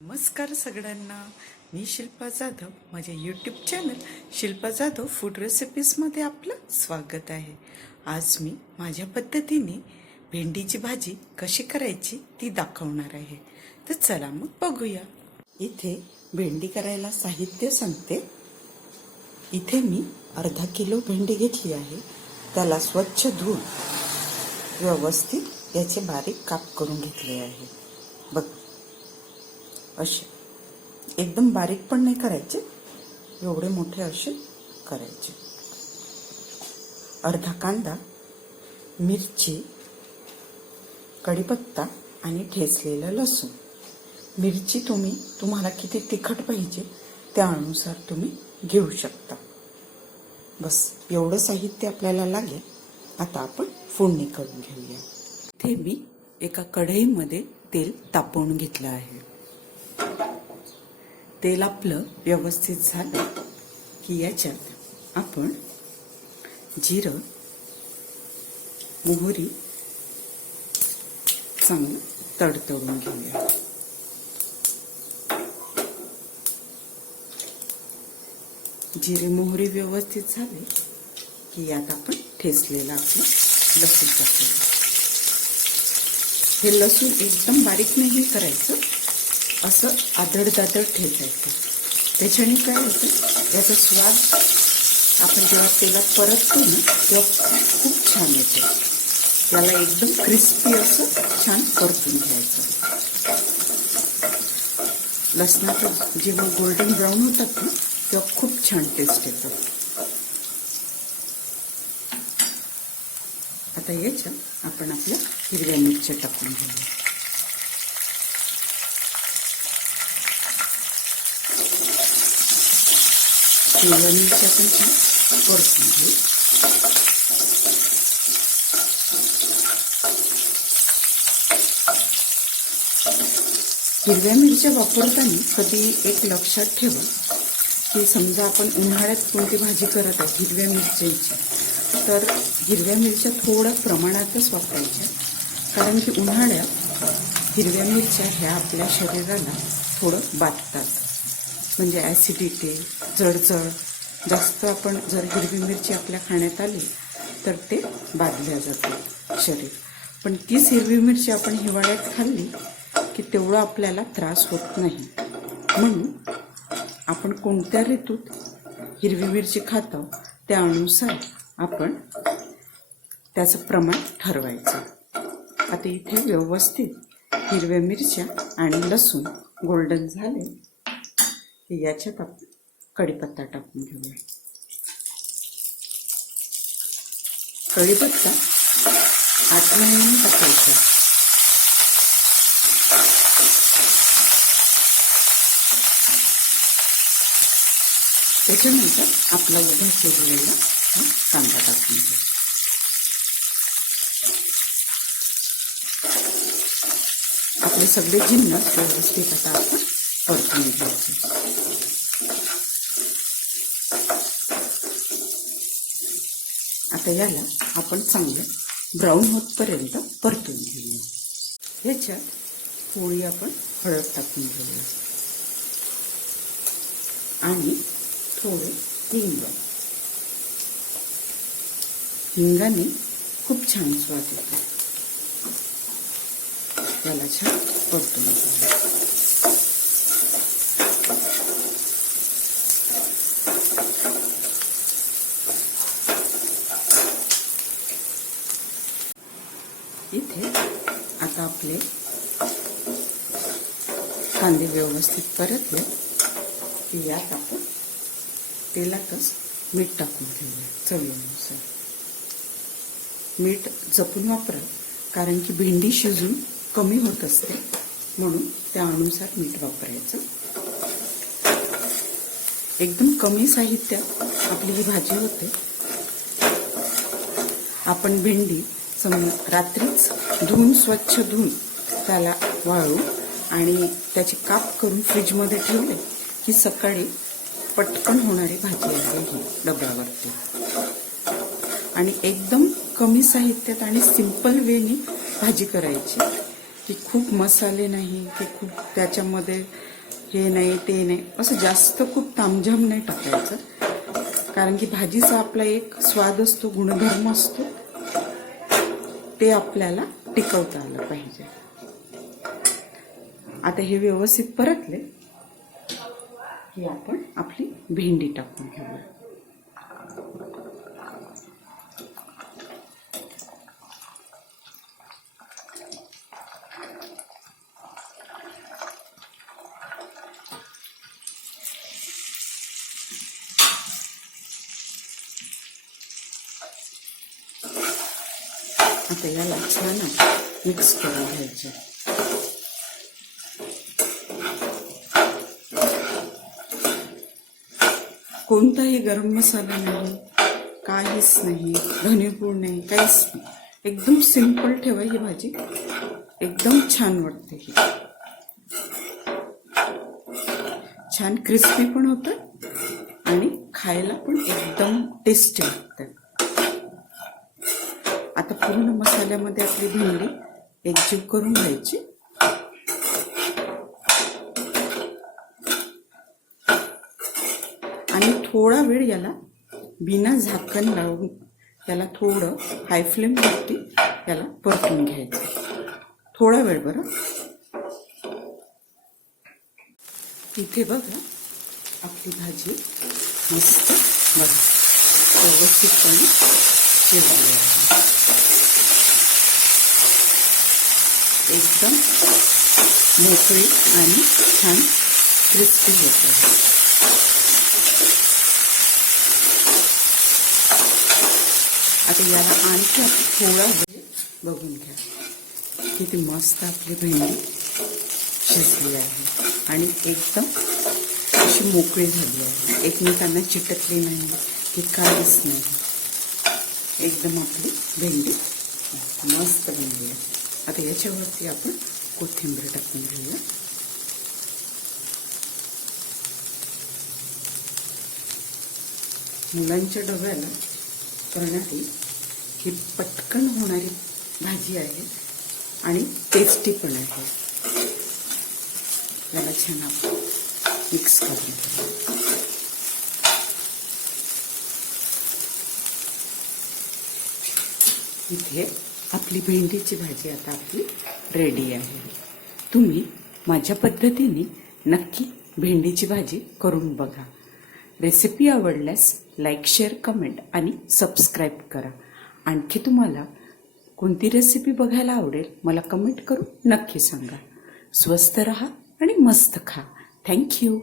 नमस्कार सगळ्यांना, मी शिल्पा जाधव. माझ्या YouTube channel Shilpa Jadhav food रेसिपीजमध्ये आपलं स्वागत आहे. आज मी माझ्या पद्धतीने भेंडीची भाजी कशी करायची ती दाखवणार आहे. तर चला मग बघूया. इथे भेंडी करायला साहित्य सांगते. इथे मी अर्धा किलो भेंडी घेतली आहे. त्याला स्वच्छ धुवून व्यवस्थित याचे बारीक काप करून घेतले आहे. बघ, असे एकदम बारीक पण नाही करायचे, एवढे मोठे असे करायचे. अर्धा कांदा, मिरची, कढीपत्ता आणि ठेचलेलं लसूण. मिरची तुम्हाला किती तिखट पाहिजे त्या अनुसार तुम्ही घेऊ शकता. बस एवढं साहित्य आपल्याला लागेल. आता आपण फोडणी करून घेऊया. इथे मी एका कढईमध्ये तेल तापवून घेतलं आहे. तेल आपलं व्यवस्थित झालं की याच्यात आपण जिरं, मोहरी चांगलं तडतडून घेऊया. जिरे मोहरी व्यवस्थित झाले की यात आपण ठेचलेलं आपलं लसूण टाकूया. हे लसूण एकदम बारीक नाही करायचं, असं आदळदादळ ठेचायचं. त्याच्याने काय होतं, याचा स्वाद आपण जेव्हा तेलात परततो ना तेव्हा खूप छान येतो. याला एकदम क्रिस्पी असं छान परतून घ्यायचं. लसणाचं जेव्हा गोल्डन ब्राऊन होतात ना तेव्हा खूप छान टेस्ट येतं. आता याच्यात आपण आपल्या हिरव्या मिरच्या टाकून घेऊया. हिरव्या मिरच्या पण छान परतून घेऊ. हिरव्या मिरच्या वापरताना कधी एक लक्षात ठेवा की समजा आपण उन्हाळ्यात कोणती भाजी करत आहे हिरव्या मिरच्यांची, तर हिरव्या मिरच्या थोड्या प्रमाणातच वापरायच्या. कारण की उन्हाळ्यात हिरव्या मिरच्या ह्या आपल्या शरीराला थोडं बाधतात. म्हणजे ॲसिडिटी, जळजळ जास्त आपण जर हिरवी मिरची आपल्या खाण्यात आली तर ते बाधल्या जातं शरीर. पण तीच हिरवी मिरची आपण हिवाळ्यात खाल्ली की तेवढं आपल्याला त्रास होत नाही. म्हणून आपण कोणत्या ऋतूत हिरवी मिरची खातो त्या अनुसार आपण त्याचं प्रमाण ठरवायचं. आता इथे व्यवस्थित हिरव्या मिरच्या आणि लसूण गोल्डन झाले की याच्यात आपण कढीपत्ता टाकून घेऊया. कढीपत्ता 8 महिन्यांनी टाकायचा. त्याच्यानंतर आपला उभा केलेला कांदा टाकून घ्या. आपले सगळे जिन्नस व्यवस्थित आता आपण परतून घ्यायचे. आता याला आपण चांगलं ब्राऊन होतपर्यंत परतून घेऊया. याच्यात थोडी आपण हळद टाकून घेऊया आणि थोडे हिंग. हिंगाने खूप छान स्वाद येतो. याला छान परतून घेऊया. इथे आता आपले कांदे व्यवस्थित परतले की यात आपण तेलातच मीठ टाकून घेऊया चवीनुसार. मीठ जपून वापरा, कारण की भेंडी शिजून कमी होत असते, म्हणून त्या अनुसार मीठ वापरायचं. एकदम कमी साहित्यात आपली ही भाजी होते. आपण भेंडी रात्रीच स्वच्छ धुवून त्याला वाळू आणि त्याचे काप करून फ्रीजमध्ये ठेवले की सकाळी पटकन होणारी भाजी आहे ही डब्यावरती. आणि एकदम कमी साहित्यात आणि सिंपल वेनी भाजी करायची. की खूप मसाले नाही, की खूप त्याच्यामध्ये हे नाही ते नाही, असं जास्त खूप तामझाम नाही टाकायचं. कारण की भाजीचा आपला एक स्वाद असतो, गुणधर्म असतो, ते आपल्याला टिकवता आलं पाहिजे. आता हे व्यवस्थित परतले की आपण आपली भेंडी टाकून घेऊया. आता याला छान मिक्स करून घ्यायचे. कोणताही गरम मसाला नाही, काहीच नाही, धनेपूड नाही, काहीच नाही. एकदम सिंपल ठेवा ही भाजी, एकदम छान वाटते. ही छान क्रिस्पी पण होतं आणि खायला पण एकदम टेस्टी लागतं. आता पूर्ण मसाल्यामध्ये आपली भेंडी एकजीव करून घ्यायची. आणि थोडा वेळ याला बिना झाकण लावून याला थोडं हाय फ्लेमवरती याला परतून घ्यायचं. थोडा वेळ बरं. इथे बघा आपली भाजी मस्त बघा व्यवस्थितपणे शिजली आहे. एकदम मोकळी आणि छान क्रिस्पी होत आहे. आता याला आणखी थोडा वेळ बघून घ्या. किती मस्त आपली भेंडी शिजली आहे आणि एकदम अशी मोकळी झाली आहे. एकमेकांना चिटकली नाही की काहीच नाही. एकदम आपली भेंडी मस्त बनली आहे. आता याच्यावरती आपण कोथिंबीर टाकून घेऊया. मुलांच्या डब्याला करणारी ही पटकन होणारी भाजी आहे आणि टेस्टी पण आहे. याला छान आपण मिक्स करून घेऊया. इथे आपली भेंडीची भाजी आता आपली रेडी आहे. तुम्ही माझ्या पद्धतीने नक्की भेंडीची भाजी करून बघा. रेसिपी आवडल्यास लाईक, शेअर, कमेंट आणि सबस्क्राईब करा. आणखी तुम्हाला कोणती रेसिपी बघायला आवडेल मला कमेंट करून नक्की सांगा. स्वस्त रहा आणि मस्त खा. थँक्यू.